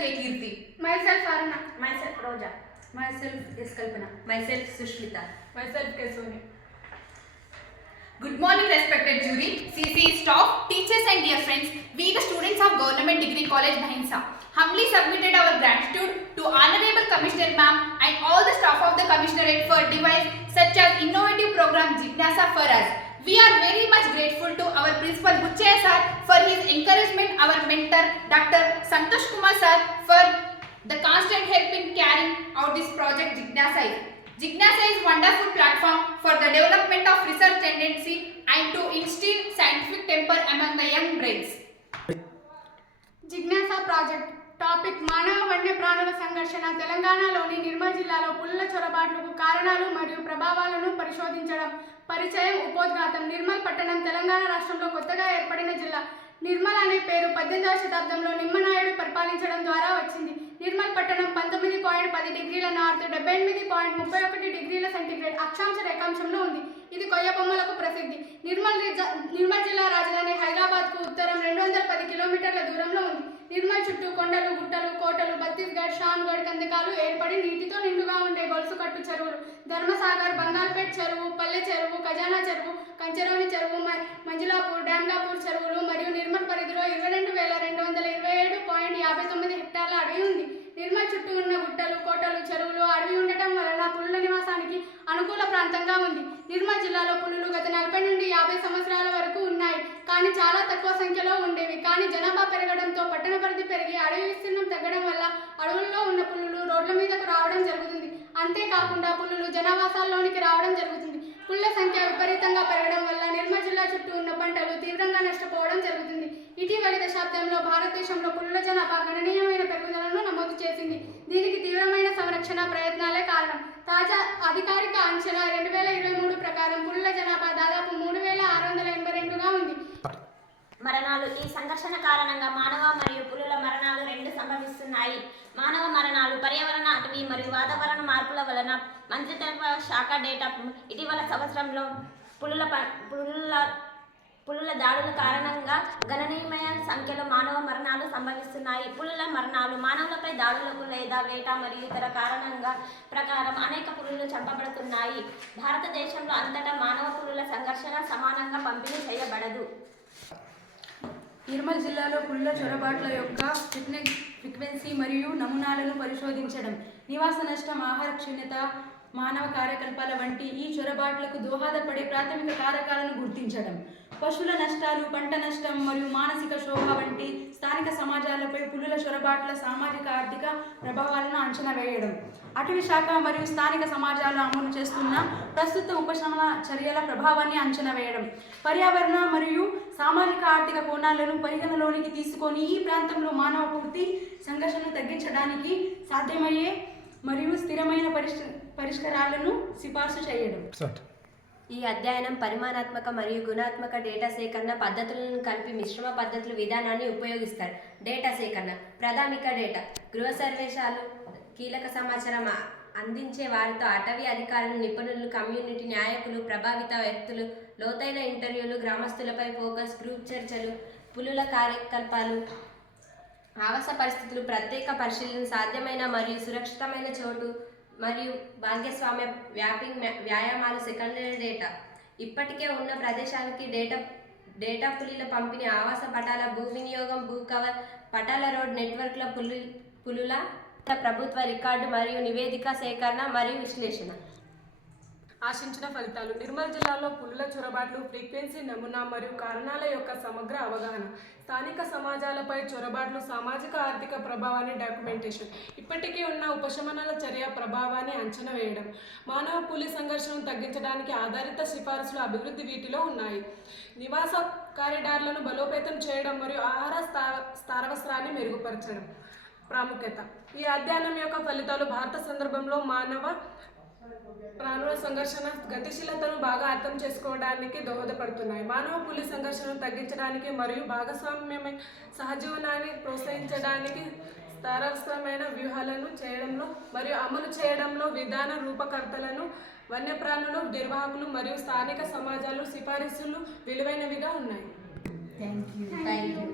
Kirti. Myself Aruna. Myself Roja. Myself Kalpana. Myself Sushmita. Myself Kesuni. Good morning, respected jury, CC staff, teachers and dear friends. We the students of Government Degree College Bhainsa humbly submitted our gratitude to Honorable Commissioner Ma'am and all the staff of the Commissionerate for device such as innovative program Jignasa for us. We are very much grateful to our Principal Buchaya sir for his encouragement, our mentor Dr. Santosh Kumar sir for the constant help in carrying out this project Jignasa is. Jignasa is wonderful platform for the development of research tendency and to instill scientific temper among the young brains. జిజ్ఞాసా project topic మానవ వన్య ప్రాణుల సంఘర్షణ తెలంగాణలోని నిర్మల్ జిల్లాలో పులుల చొరబాట్లకు కారణాలు మరియు ప్రభావాలను పరిశోధించడం. పరిచయం ఉపోద్ఘాతం. నిర్మల్ పట్టణం తెలంగాణ రాష్ట్రంలో కొత్తగా ఏర్పడిన జిల్లా. నిర్మల్ అనే పేరు 18వ శతాబ్దంలో నిమ్మనాయుడు పరిపాలించడం ద్వారా వచ్చింది. నిర్మల్ పట్టణం 19.10 డిగ్రీల నార్త్, 78.31 డిగ్రీల సెంటీగ్రేడ్ అక్షాంశ రేఖాంశంలో ఉంది. ఇది కొయ్య బొమ్మలకు ప్రసిద్ధి. నిర్మల్ జిల్లా రాజధాని హైదరాబాద్కు ఉత్తరం 210 కిలోమీటర్ల దూరంలో ఉంది. నిర్మల్ చుట్టూ కొండలు, గుట్టలు, కోటలు, ఛత్తీస్గఢ్, షాన్గఢ్ కందకాలు ఏర్పడి నీటితో నిండుగా ఉండే గొలుసుకట్టు చెరువులు ధర్మసాగర్, బంగాల్పేట్ చెరువు, పల్లె చెరువు, ఖజానా చెరువు, కంచెరోని చెరువు, మంజులాపూర్, డ్యాంగాపూర్ చెరువులు మరియు నిర్మల్ పరిధిలో 22,227.59 హెక్టార్ల అడవి ఉంది. నిర్మల్ చుట్టూ ఉన్న గుట్టలు, కోటలు, చెరువులు, అడవి ఉండటం వలన పులుల నివాసానికి అనుకూల ప్రాంతంగా ఉంది. నిర్మల్ జిల్లాలో పులులు గత 40 నుండి 50 సంవత్సరాల వరకు ఉన్నాయి, కానీ చాలా తక్కువ సంఖ్యలో ఉండేవి. కానీ జనాభా పెరగడంతో పట్టణ పరిధి పెరిగి అడవి విస్తీర్ణం తగ్గడం వల్ల అడవుల్లో ఉన్న పులులు రోడ్ల మీదకు రావడం జరుగుతుంది. అంతేకాకుండా పులులు జనావాసాల్లోనికి రావడం జరుగుతుంది. పులుల సంఖ్య విపరీతంగా పెరగడం వల్ల నిర్మల్ జిల్లా చుట్టూ ఉన్న పంటలు తీవ్రంగా నష్టపోవడం జరుగుతుంది. ఇటీవలి దశాబ్దంలో భారతదేశంలో పులుల జనాభా గణనీయమైన పెరుగుదలను నమోదు చేసింది. దీనికి తీవ్రమైన సంరక్షణ ప్రయత్నాలే కారణం. తాజా అధికారిక అంచనా 2023 ప్రకారం పులుల జనాభా దాదాపు 3,682గా ఉంది. మరణాలు. ఈ సంఘర్షణ కారణంగా మానవ మరియు పులుల మరణాలు రెండు సంభవిస్తున్నాయి. మానవ మరణాలు పర్యావరణ, అటవీ మరియు వాతావరణ మార్పుల వలన. మంత్రిత్వ శాఖ డేటా ఇటీవల సంవత్సరంలో పులుల దాడుల కారణంగా గణనీయమైన సంఖ్యలో మానవ మరణాలు సంభవిస్తున్నాయి. పులుల మరణాలు మానవులపై దాడులకు లేదా వేట మరియు ఇతర ప్రకారం అనేక పులులు చంపబడుతున్నాయి. భారతదేశంలో అంతటా మానవ పులుల సంఘర్షణ సమానంగా పంపిణీ చేయబడదు. నిర్మల్ జిల్లాలో పులుల చొరబాట్ల యొక్క ఫ్రీక్వెన్సీ మరియు నమూనాలను పరిశోధించడం. నివాస నష్టం, ఆహార క్షీణత, మానవ కార్యకలాపాల వంటి ఈ చొరబాట్లకు దోహదపడే ప్రాథమిక కారకాలను గుర్తించడం. పశువుల నష్టాలు, పంట నష్టం మరియు మానసిక శోభ వంటి స్థానిక సమాజాలపై పులుల చొరబాట్ల సామాజిక ఆర్థిక ప్రభావాలను అంచనా వేయడం. అటవీ శాఖ మరియు స్థానిక సమాజాలు అమలు చేస్తున్న ప్రస్తుత ఉపశమన చర్యల ప్రభావాన్ని అంచనా వేయడం. పర్యావరణ మరియు సామాజిక ఆర్థిక కోణాలను పరిగణలోనికి తీసుకొని ఈ ప్రాంతంలో మానవ పూర్తి సంఘర్షణను తగ్గించడానికి సాధ్యమయ్యే మరియు స్థిరమైన పరిష్కారాలను సిఫార్సు చేయడం. ఈ అధ్యయనం పరిమాణాత్మక మరియు గుణాత్మక డేటా సేకరణ పద్ధతులను కలిపి మిశ్రమ పద్ధతుల విధానాన్ని ఉపయోగిస్తారు. డేటా సేకరణ. ప్రాథమిక డేటా. గృహ సర్వేశాలు కీలక సమాచారం అందించే వారితో అటవీ అధికారులు, నిపుణులు, కమ్యూనిటీ నాయకులు, ప్రభావిత వ్యక్తులు, లోతైన ఇంటర్వ్యూలు, గ్రామస్తులపై ఫోకస్ గ్రూప్ చర్చలు, పులుల కార్యకలాపాలు, ఆవాస పరిస్థితులు, ప్రత్యేక పరిశీలన, సాధ్యమైన మరియు సురక్షితమైన చోటు మరియు భాగస్వామ్య వ్యాయామాలు. Secondary data. ఇప్పటికే ఉన్న ప్రదేశానికి డేటా పులుల పంపిణీ, ఆవాస పటాల, భూ వినియోగం, భూ కవర్, పటాల రోడ్ నెట్వర్క్ల పులుల ప్రభుత్వ రికార్డు మరియు నివేదిక సేకరణ మరియు విశ్లేషణ. ఆశించిన ఫలితాలు. నిర్మల్ జిల్లాలో పులుల చొరబాట్లు, ఫ్రీక్వెన్సీ, నమూనా మరియు కారణాల యొక్క సమగ్ర అవగాహన. స్థానిక సమాజాలపై చొరబాట్లు, సామాజిక ఆర్థిక ప్రభావాన్ని డాక్యుమెంటేషన్. ఇప్పటికీ ఉన్న ఉపశమనాల చర్య ప్రభావాన్ని అంచనా వేయడం. మానవ పులి సంఘర్షణను తగ్గించడానికి ఆధారిత సిఫారసుల అభివృద్ధి వీటిలో ఉన్నాయి. నివాస కారిడార్లను బలోపేతం చేయడం మరియు ఆహార స్థావరాన్ని మెరుగుపరచడం. ప్రాముఖ్యత. ఈ అధ్యయనం యొక్క ఫలితాలు భారత సందర్భంలో మానవ ప్రాణుల సంఘర్షణ గతిశీలతను బాగా అర్థం చేసుకోవడానికి దోహదపడుతున్నాయి. మానవ పులి సంఘర్షణను తగ్గించడానికి మరియు భాగస్వామ్యమైన సహజీవనాన్ని ప్రోత్సహించడానికి స్థారవస్థమైన వ్యూహాలను చేయడంలో మరియు అమలు చేయడంలో విధాన రూపకర్తలను, వన్యప్రాణులు, నిర్వాహకులు మరియు స్థానిక సమాజాలు సిఫారసులు విలువైనవిగా ఉన్నాయి. Thank you.